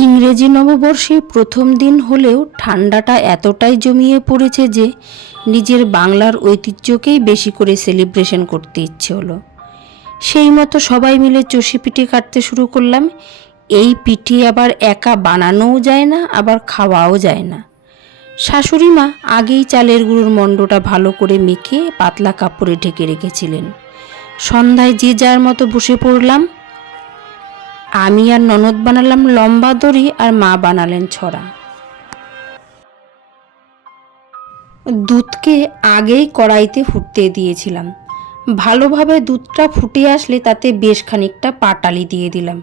ইংরেজি নববর্ষে প্রথম দিন হলেও ঠান্ডাটা এতটাই জমিয়ে পড়েছে যে নিজের বাংলার ঐতিহ্যকেই বেশি করে সেলিব্রেশন করতে ইচ্ছে হলো। সেই মতো সবাই মিলে চষি পিঠে কাটতে শুরু করলাম। এই পিঠে আবার একা বানানোও যায় না, আবার খাওয়াও যায় না। শাশুড়ি মা আগেই চালের গুঁড়োর মণ্ডটা ভালো করে মেখে পাতলা কাপড়ে ঢেকে রেখেছিলেন। সন্ধ্যায় যে যার মতো বসে পড়লাম আমি আর ননদ বানালাম লম্বা দড়ি আর মা বানালেন ছড়া। দুধকে আগেই কড়াইতে ফুটতে দিয়েছিলাম। ভালোভাবে দুধটা ফুটে আসলে তাতে বেশ খানিকটা পাটালি দিয়ে দিলাম।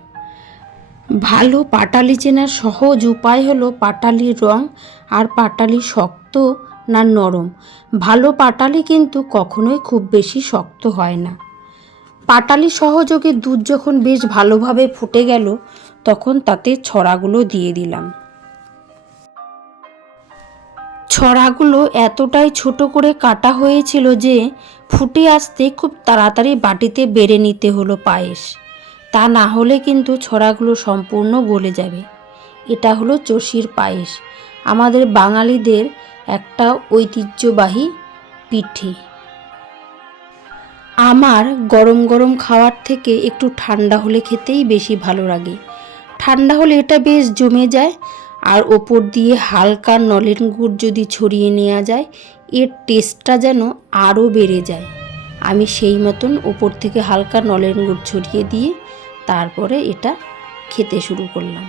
ভালো পাটালি চেনার সহজ উপায় হলো পাটালির রং আর পাটালি শক্ত না নরম। ভালো পাটালি কিন্তু কখনোই খুব বেশি শক্ত হয় না। পাটালি সহযোগে দুধ যখন বেশ ভালোভাবে ফুটে গেল, তখন তাতে ছড়াগুলো দিয়ে দিলাম। ছড়াগুলো এতটাই ছোট করে কাটা হয়েছিল যে, ফুটে আসতে খুব তাড়াতাড়ি বাটিতে বেড়ে নিতে হলো পায়েস। তা না হলে কিন্তু ছড়াগুলো সম্পূর্ণ গলে যাবে। এটা হলো চষির পায়েস। আমাদের বাঙালিদের একটা ঐতিহ্যবাহী পিঠে। আমার গরম গরম খাওয়ার থেকে একটু ঠান্ডা হলে খেতেই বেশি ভালো লাগে। ঠান্ডা হলে এটা বেশ জমে যায়, আর ওপর দিয়ে হালকা নলেন গুড় যদি ছড়িয়ে নেওয়া যায়, এর টেস্টটা যেন আরও বেড়ে যায়। আমি সেই মতন ওপর থেকে হালকা নলেন গুড় ছড়িয়ে দিয়ে তারপরে এটা খেতে শুরু করলাম।